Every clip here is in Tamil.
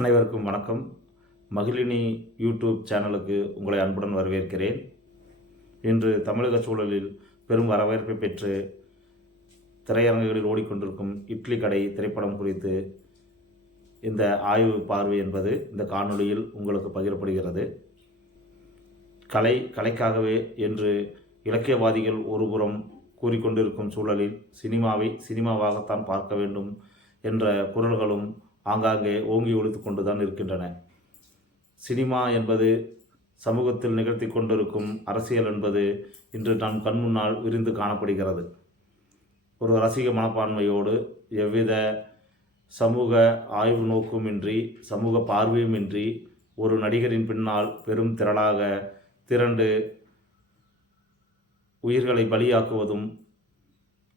அனைவருக்கும் வணக்கம். மகிழினி யூடியூப் சேனலுக்கு உங்களை அன்புடன் வரவேற்கிறேன். இன்று தமிழக சூழலில் பெரும் வரவேற்பை பெற்று திரையரங்குகளில் ஓடிக்கொண்டிருக்கும் இட்லி கடை திரைப்படம் குறித்து இந்த ஆய்வு பார்வை என்பது இந்த காணொளியில் உங்களுக்கு பகிரப்படுகிறது. கலை கலைக்காகவே என்று இலக்கியவாதிகள் ஒருபுறம் கூறிக்கொண்டிருக்கும் சூழலில் சினிமாவை சினிமாவாகத்தான் பார்க்க வேண்டும் என்ற குரல்களும் ஆங்காங்கே ஓங்கி ஒழித்து கொண்டுதான் இருக்கின்றன. சினிமா என்பது சமூகத்தில் நிகழ்த்தி கொண்டிருக்கும் அரசியல் என்பது இன்று நம் கண்முன்னால் விரிந்து காணப்படுகிறது. ஒரு ரசிக மனப்பான்மையோடு எவ்வித சமூக ஆய்வு நோக்குமின்றி சமூக பார்வையுமின்றி ஒரு நடிகரின் பின்னால் பெரும் திரளாக திரண்டு உயிர்களை பலியாக்குவதும்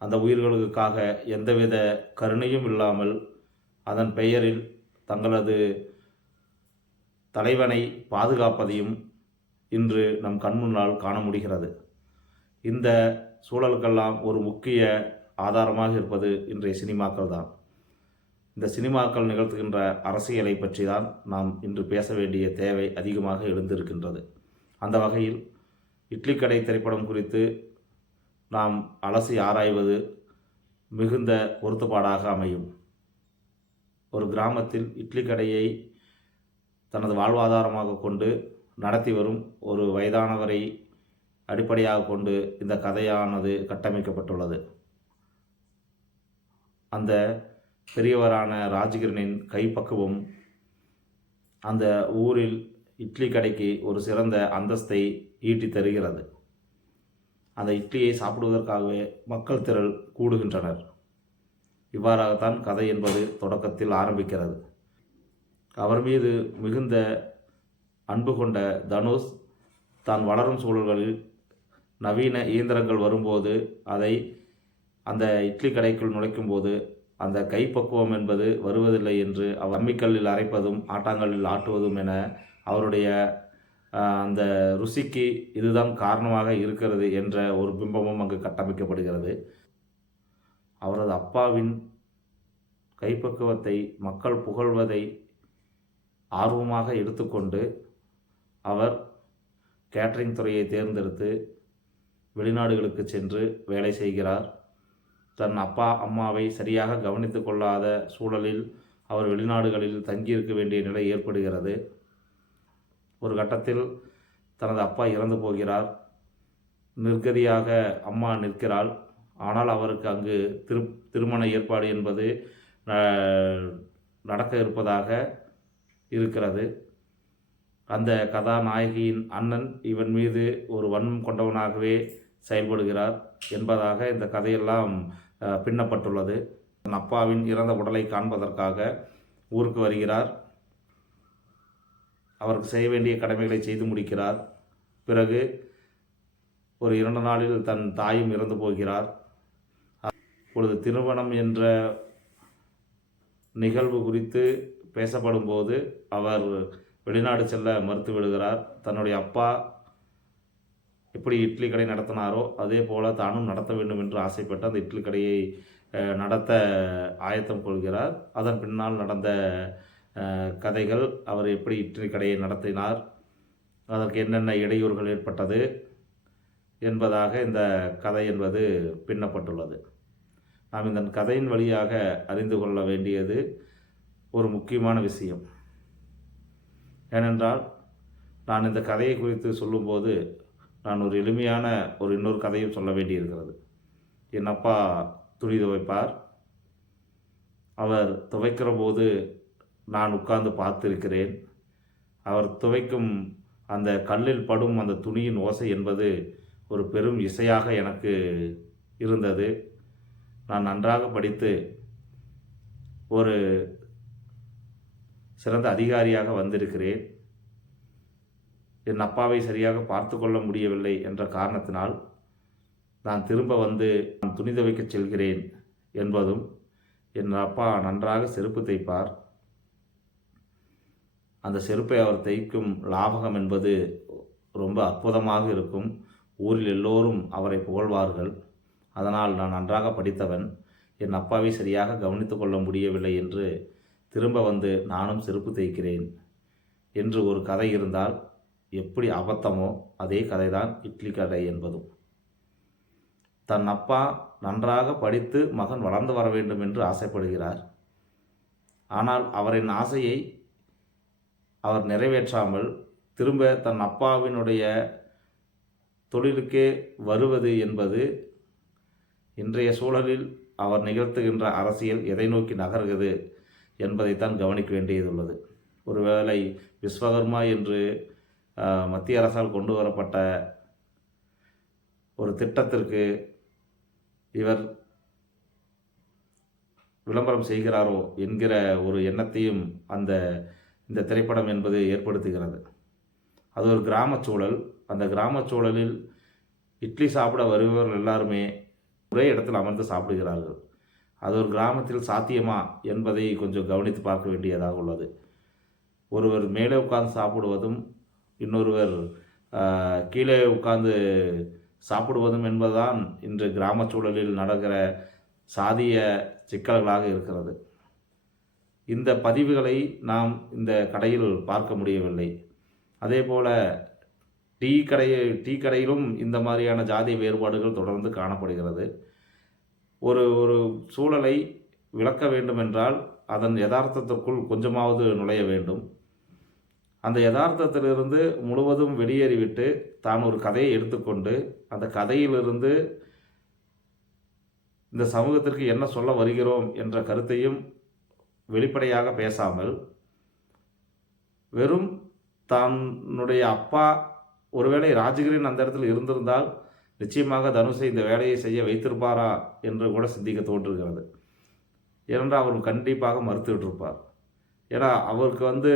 அந்த உயிர்களுக்காக எந்தவித கருணையும் இல்லாமல் அதன் பெயரில் தங்களது தலைவனை பாதுகாப்பதையும் இன்று நம் கண்முன்னால் காண முடிகிறது. இந்த சூழலுக்கெல்லாம் ஒரு முக்கிய ஆதாரமாக இருப்பது இன்றைய சினிமாக்கள் தான். இந்த சினிமாக்கள் நிகழ்த்துகின்ற அரசியலை பற்றி தான் நாம் இன்று பேச வேண்டிய தேவை அதிகமாக எழுந்திருக்கின்றது. அந்த வகையில் இட்லி கடை திரைப்படம் குறித்து நாம் அலசி ஆராய்வது மிகுந்த பொருத்தப்பாடாக அமையும். ஒரு கிராமத்தில் இட்லி கடையை தனது வாழ்வாதாரமாக கொண்டு நடத்தி வரும் ஒரு வயதானவரை அடிப்படையாக கொண்டு இந்த கதையானது கட்டமைக்கப்பட்டுள்ளது. அந்த பெரியவரான ராஜகிரனின் கைப்பக்குவம் அந்த ஊரில் இட்லி கடைக்கு ஒரு சிறந்த அந்தஸ்தை ஈட்டி தருகிறது. அந்த இட்லியை சாப்பிடுவதற்காகவே மக்கள் திரள் கூடுகின்றனர். இவ்வாறாகத்தான் கதை என்பது தொடக்கத்தில் ஆரம்பிக்கிறது. அவர் மீது மிகுந்த அன்பு கொண்ட தனுஷ் தான் வளரும் சூழல்களில் நவீன இயந்திரங்கள் வரும்போது அதை அந்த இட்லி கடைக்குள் நுழைக்கும்போது அந்த கைப்பக்குவம் என்பது வருவதில்லை என்று அவர் அம்மிக்கல்லில் அரைப்பதும் ஆட்டாங்கல்லில் ஆட்டுவதும் என அவருடைய அந்த ருசிக்கு இதுதான் காரணமாக இருக்கிறது என்ற ஒரு பிம்பமும் அங்கு கட்டமைக்கப்படுகிறது. அவரது அப்பாவின் கைப்பக்குவத்தை மக்கள் புகழ்வதை ஆர்வமாக எடுத்துக்கொண்டு அவர் கேட்ரிங் துறையை தேர்ந்தெடுத்து வெளிநாடுகளுக்கு சென்று வேலை செய்கிறார். தன் அப்பா அம்மாவை சரியாக கவனித்து கொள்ளாத சூழலில் அவர் வெளிநாடுகளில் தங்கியிருக்க வேண்டிய நிலை ஏற்படுகிறது. ஒரு கட்டத்தில் தனது அப்பா இறந்து போகிறார். நிர்கதியாக அம்மா நிற்கிறாள். ஆனால் அவருக்கு அங்கு திரு திருமண ஏற்பாடு என்பது நடக்க இருப்பதாக இருக்கிறது. அந்த கதாநாயகியின் அண்ணன் இவன் மீது ஒரு வன்மம் கொண்டவனாகவே செயல்படுகிறார் என்பதாக இந்த கதையெல்லாம் பின்னப்பட்டுள்ளது. தன் அப்பாவின் இறந்த உடலை காண்பதற்காக ஊருக்கு வருகிறார். அவருக்கு செய்ய வேண்டிய கடமைகளை செய்து முடிக்கிறார். பிறகு ஒரு இரண்டு நாளில் தன் தாயும் இறந்து போகிறார். இப்பொழுது திருமணம் என்ற நிகழ்வு குறித்து பேசப்படும் போது அவர் வெளிநாடு செல்ல மறுத்து விடுகிறார். தன்னுடைய அப்பா எப்படி இட்லி கடை நடத்தினாரோ அதே போல் தானும் நடத்த வேண்டும் என்று ஆசைப்பட்டு அந்த இட்லி கடையை நடத்த ஆயத்தம் கொள்கிறார். அதன் பின்னால் நடந்த கதைகள் அவர் எப்படி இட்லி கடையை நடத்தினார் அதற்கு என்னென்ன இடையூறுகள் ஏற்பட்டது என்பதாக இந்த கதை என்பது பின்னப்பட்டுள்ளது. நாம் இந்த கதையின் வழியாக அறிந்து கொள்ள வேண்டியது ஒரு முக்கியமான விஷயம். ஏனென்றால் நான் இந்த கதையை குறித்து சொல்லும்போது நான் ஒரு எளிமையான ஒரு இன்னொரு கதையும் சொல்ல வேண்டியிருக்கிறது. என் அப்பா துணி துவைப்பார். அவர் துவைக்கிற போது நான் உட்கார்ந்து பார்த்திருக்கிறேன். அவர் துவைக்கும் அந்த கல்லில் படும் அந்த துணியின் ஓசை என்பது ஒரு பெரும் இசையாக எனக்கு இருந்தது. நான் நன்றாக படித்து ஒரு சிறந்த அதிகாரியாக வந்திருக்கிறேன். என் அப்பாவை சரியாக பார்த்து கொள்ள முடியவில்லை என்ற காரணத்தினால் நான் திரும்ப வந்து நான் துணி துவைக்கச் செல்கிறேன் என்பதும் என் அப்பா நன்றாக செருப்பு தைப்பார். அந்த செருப்பை அவர் தைக்கும் லாபகம் என்பது ரொம்ப அற்புதமாக இருக்கும். ஊரில் எல்லோரும் அவரை புகழ்வார்கள். அதனால் நான் நன்றாக படித்தவன். என் அப்பாவை சரியாக கவனித்து கொள்ள முடியவில்லை என்று திரும்ப வந்து நானும் செருப்பு தேய்க்கிறேன் என்று ஒரு கதை இருந்தால் எப்படி அபத்தமோ அதே கதைதான் இட்லி கடை என்பதும். தன் அப்பா நன்றாக படித்து மகன் வளர்ந்து வர வேண்டும் என்று ஆசைப்படுகிறார். ஆனால் அவரின் ஆசையை அவர் நிறைவேற்றாமல் திரும்ப தன் அப்பாவினுடைய தொழிலுக்கே வருவது என்பது இன்றைய சூழலில் அவர் நிகழ்த்துகின்ற அரசியல் எதை நோக்கி நகர்கிறது என்பதைத்தான் கவனிக்க வேண்டியதுள்ளது. ஒருவேளை விஸ்வகர்மா என்று மத்திய அரசால் கொண்டு வரப்பட்ட ஒரு திட்டத்திற்கு இவர் விளம்பரம் செய்கிறாரோ என்கிற ஒரு எண்ணத்தையும் அந்த இந்த திரைப்படம் என்பது ஏற்படுத்துகிறது. அது ஒரு கிராமச்சூழல் அந்த கிராமச் சூழலில் இட்லி சாப்பிட வருபவர்கள் எல்லாருமே ஒரே இடத்தில் அமர்ந்து சாப்பிடுகிறார்கள். அது ஒரு கிராமத்தில் சாத்தியமா என்பதை கொஞ்சம் கவனித்து பார்க்க வேண்டியதாக உள்ளது. ஒருவர் மேலே உட்கார்ந்து சாப்பிடுவதும் இன்னொருவர் கீழே உட்கார்ந்து சாப்பிடுவதும் என்பதுதான் இன்று கிராமச் சூழலில் நடக்கிற சாதிய சிக்கல்களாக இருக்கிறது. இந்த பதிவுகளை நாம் இந்த கடையில் பார்க்க முடியவில்லை. அதே போல் டீ கடையை டீ கடையிலும் இந்த மாதிரியான ஜாதி வேறுபாடுகள் தொடர்ந்து காணப்படுகிறது. ஒரு ஒரு சூழலை விளக்க வேண்டுமென்றால் அதன் யதார்த்தத்திற்குள் கொஞ்சமாவது நுழைய வேண்டும். அந்த யதார்த்தத்திலிருந்து முழுவதும் வெளியேறிவிட்டு தான் ஒரு கதையை எடுத்துக்கொண்டு அந்த கதையிலிருந்து இந்த சமூகத்திற்கு என்ன சொல்ல வருகிறோம் என்ற கருத்தையும் வெளிப்படையாக பேசாமல் வெறும் தன்னுடைய அப்பா ஒருவேளை ராஜகிரன் அந்த இடத்தில் இருந்திருந்தால் நிச்சயமாக தனுஷை இந்த வேலையை செய்ய வைத்திருப்பாரா என்று கூட சிந்திக்க தோன்றுகிறது. ஏனென்றால் அவர் கண்டிப்பாக மறுத்துவிட்டிருப்பார். ஏன்னா அவருக்கு வந்து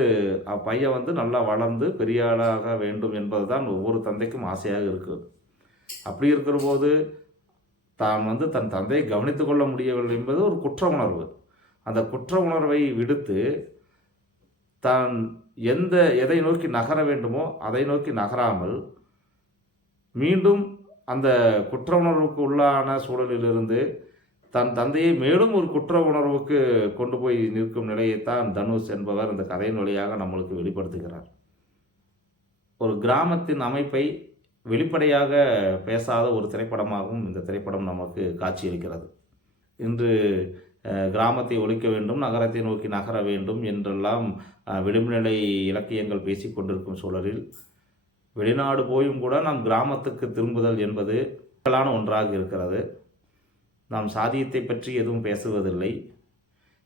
பையன் வந்து நல்லா வளர்ந்து பெரிய ஆளாக வேண்டும் என்பது தான் ஒவ்வொரு தந்தைக்கும் ஆசையாக இருக்குது அப்படி இருக்கிற போது தான் வந்து தன் தந்தையை கவனித்து கொள்ள முடியவில்லை என்பது ஒரு குற்ற உணர்வு. அந்த குற்ற உணர்வை விடுத்து தான் எந்த எதை நோக்கி நகர வேண்டுமோ அதை நோக்கி நகராமல் மீண்டும் அந்த குற்ற உணர்வுக்கு உள்ளான சூழலிலிருந்து தன் தந்தையை மேலும் ஒரு குற்ற உணர்வுக்கு கொண்டு போய் நிற்கும் நிலையைத்தான் தனுஷ் என்பவர் இந்த கதையின் வழியாக நம்மளுக்கு வெளிப்படுத்துகிறார். ஒரு கிராமத்தின் அமைப்பை வெளிப்படையாக பேசாத ஒரு திரைப்படமாகவும் இந்த திரைப்படம் நமக்கு காட்சியளிக்கிறது. இன்று கிராமத்தை ஒழிக்க வேண்டும் நகரத்தை நோக்கி நகர வேண்டும் என்றெல்லாம் விளிம்புநிலை இலக்கியங்கள் பேசிக்கொண்டிருக்கும் சூழலில் வெளிநாடு போயும் கூட நாம் கிராமத்துக்கு திரும்புதல் என்பது சிக்கலான ஒன்றாக இருக்கிறது. நாம் சாதியத்தை பற்றி எதுவும் பேசுவதில்லை.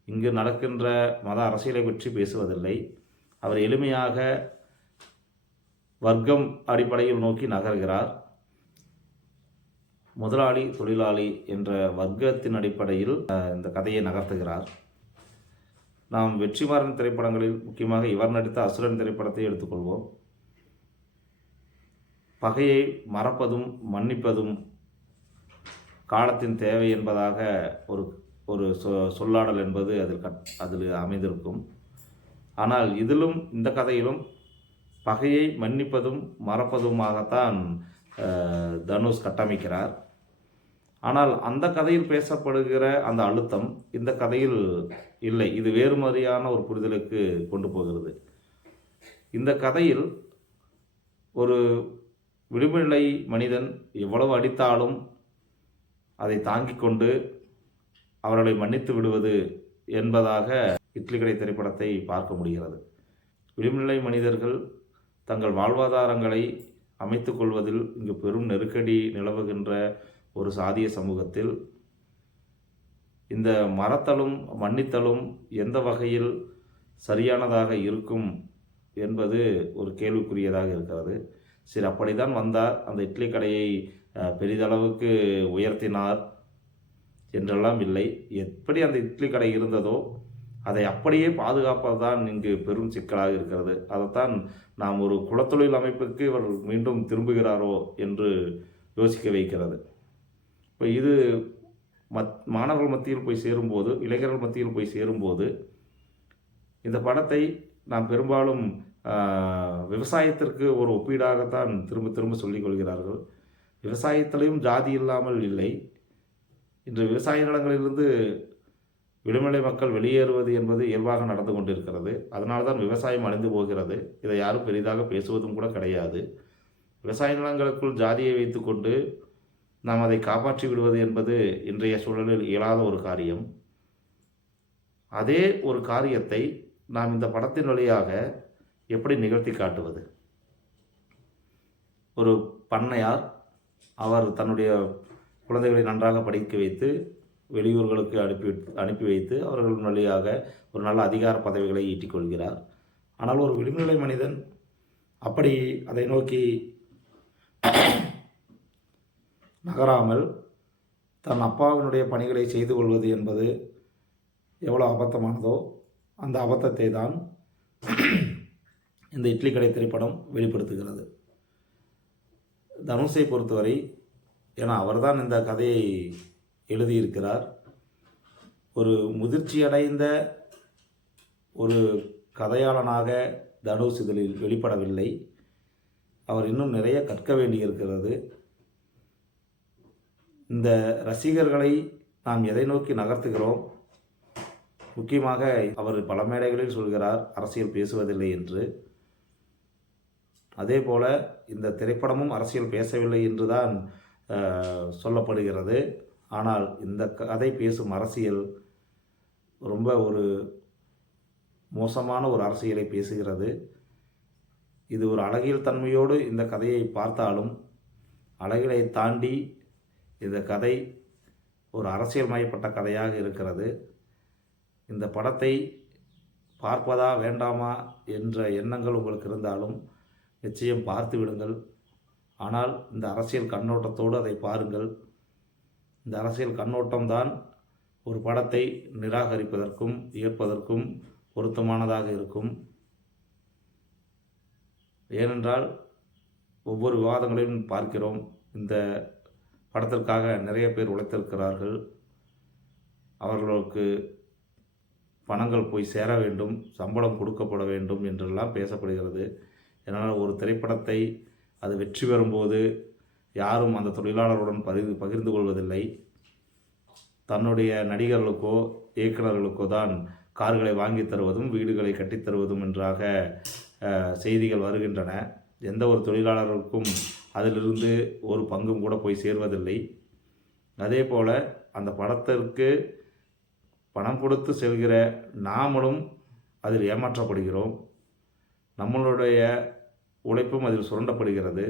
இங்கு நடக்கின்ற மத அரசியலை பற்றி பேசுவதில்லை. அவர் எளிமையாக வர்க்கம் அடிப்படையில் நோக்கி நகர்கிறார். முதலாளி தொழிலாளி என்ற வர்க்கத்தின் அடிப்படையில் இந்த கதையை நகர்த்துகிறார். நாம் வெற்றிமாறன் திரைப்படங்களில் முக்கியமாக இவர் நடித்த அசுரன் திரைப்படத்தை எடுத்துக்கொள்வோம். பகையை மறப்பதும் மன்னிப்பதும் காலத்தின் தேவை என்பதாக ஒரு ஒரு சொ சொல்லாடல் என்பது அதில் கட் அதில் அமைந்திருக்கும். ஆனால் இதிலும் இந்த கதையிலும் பகையை மன்னிப்பதும் மறப்பதுமாகத்தான் தனுஷ் கட்டமைக்கிறார். ஆனால் அந்த கதையில் பேசப்படுகிற அந்த அழுத்தம் இந்த கதையில் இல்லை. இது வேறு மாதிரியான ஒரு புரிதலுக்கு கொண்டு போகிறது. இந்த கதையில் ஒரு விடுமுறை மனிதன் எவ்வளவு அடித்தாலும் அதை தாங்கிக் கொண்டு அவர்களை மன்னித்து விடுவது என்பதாக இட்லி கடை திரைப்படத்தை பார்க்க முடிகிறது. விளிம்புநிலை மனிதர்கள் தங்கள் வாழ்வாதாரங்களை அமைத்து கொள்வதில் இங்கு பெரும் நெருக்கடி நிலவுகின்ற ஒரு சாதிய சமூகத்தில் இந்த மறத்தலும் மன்னித்தலும் எந்த வகையில் சரியானதாக இருக்கும் என்பது ஒரு கேள்விக்குரியதாக இருக்கிறது. சரி அப்படிதான் வந்தார். அந்த இட்லி கடையை பெரிதளவுக்கு உயர்த்தினார் என்றெல்லாம் இல்லை. எப்படி அந்த இட்லி கடை இருந்ததோ அதை அப்படியே பாதுகாப்பது தான் இங்கு பெரும் சிக்கலாக இருக்கிறது. அதைத்தான் நாம் ஒரு குலத்தொழில் அமைப்புக்கு இவர் மீண்டும் திரும்புகிறாரோ என்று யோசிக்க வைக்கிறது. இப்போ இது மத் மாணவர்கள் மத்தியில் போய் சேரும்போது இளைஞர்கள் மத்தியில் போய் சேரும்போது இந்த படத்தை நாம் பெரும்பாலும் விவசாயத்திற்கு ஒரு ஒப்பீடாகத்தான் திரும்ப திரும்ப சொல்லிக் கொள்கிறார்கள். விவசாயத்திலையும் ஜாதி இல்லாமல் இல்லை. இன்று விவசாய நிலங்களிலிருந்து விடுமலை மக்கள் வெளியேறுவது என்பது இயல்பாக நடந்து கொண்டிருக்கிறது. அதனால தான் விவசாயம் அழிந்து போகிறது. இதை யாரும் பெரிதாக பேசுவதும் கூட கிடையாது. விவசாய நிலங்களுக்குள் ஜாதியை வைத்துக்கொண்டு நாம் அதை காப்பாற்றி விடுவது என்பது இன்றைய சூழலில் இயலாத ஒரு காரியம். அதே ஒரு காரியத்தை நாம் இந்த படத்தின் வழியாக எப்படி நிகழ்த்தி காட்டுவது? ஒரு பண்ணையார் அவர் தன்னுடைய குழந்தைகளை நன்றாக படிக்க வைத்து வெளியூர்களுக்கு அனுப்பி அனுப்பி வைத்து அவர்கள் வழியாக ஒரு நல்ல அதிகார பதவிகளை ஈட்டிக்கொள்கிறார். ஆனால் ஒரு விளிம்புநிலை மனிதன் அப்படி அதை நோக்கி நகராமல் தன் அப்பாவினுடைய பணிகளை செய்து கொள்வது என்பது எவ்வளோ அபத்தமானதோ அந்த அபத்தத்தை தான் இந்த இட்லி கடை திரைப்படம் வெளிப்படுத்துகிறது. தனுஷை பொறுத்தவரை ஏன்னா அவர்தான் இந்த கதையை எழுதியிருக்கிறார். ஒரு முதிர்ச்சியடைந்த ஒரு கதையாளனாக தனுஷ் இதில் வெளிப்படவில்லை. அவர் இன்னும் நிறைய கற்க வேண்டியிருக்கிறது. இந்த ரசிகர்களை நாம் எதை நோக்கி நகர்த்துகிறோம்? முக்கியமாக அவர் பல மேடைகளில் சொல்கிறார் அரசியல் பேசுவதில்லை என்று. அதே போல் இந்த திரைப்படமும் அரசியல் பேசவில்லை என்று தான் சொல்லப்படுகிறது. ஆனால் இந்த கதை பேசும் அரசியல் ரொம்ப ஒரு மோசமான ஒரு அரசியலை பேசுகிறது. இது ஒரு அழகியல் தன்மையோடு இந்த கதையை பார்த்தாலும் அழகிலை தாண்டி இந்த கதை ஒரு அரசியல்மயப்பட்ட கதையாக இருக்கிறது. இந்த படத்தை பார்ப்பதா வேண்டாமா என்ற எண்ணங்கள் உங்களுக்கு இருந்தாலும் நிச்சயம் பார்த்து விடுங்கள். ஆனால் இந்த அரசியல் கண்ணோட்டத்தோடு அதை பாருங்கள். இந்த அரசியல் கண்ணோட்டம்தான் ஒரு படத்தை நிராகரிப்பதற்கும் ஏற்பதற்கும் பொருத்தமானதாக இருக்கும். ஏனென்றால் ஒவ்வொரு விவாதங்களையும் பார்க்கிறோம். இந்த படத்திற்காக நிறைய பேர் உழைத்திருக்கிறார்கள். அவர்களுக்கு பணங்கள் போய் சேர வேண்டும் சம்பளம் கொடுக்கப்பட வேண்டும் என்றெல்லாம் பேசப்படுகிறது. இதனால் ஒரு திரைப்படத்தை அது வெற்றி பெறும்போது யாரும் அந்த தொழிலாளருடன் பகிர்ந்து பகிர்ந்து கொள்வதில்லை. தன்னுடைய நடிகர்களுக்கோ இயக்குநர்களுக்கோ தான் கார்களை வாங்கி தருவதும் வீடுகளை கட்டித் தருவதும் என்றாக செய்திகள் வருகின்றன. எந்த ஒரு தொழிலாளருக்கும் அதிலிருந்து ஒரு பங்கும் கூட போய் சேர்வதில்லை. அதே போல் அந்த படத்திற்கு பணம் கொடுத்து செல்கிற நாமளும் அதில் ஏமாற்றப்படுகிறோம். நம்மளுடைய உழைப்பும் அதில் சுரண்டப்படுகிறது.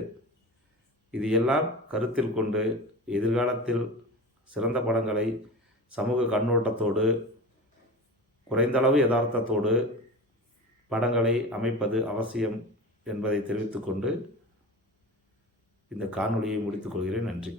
இது எல்லாம் கருத்தில் கொண்டு எதிர்காலத்தில் சிறந்த படங்களை சமூக கண்ணோட்டத்தோடு குறைந்தளவு யதார்த்தத்தோடு படங்களை அமைப்பது அவசியம் என்பதை தெரிவித்துக்கொண்டு இந்த காணொளியை முடித்துக்கொள்கிறேன் நன்றி.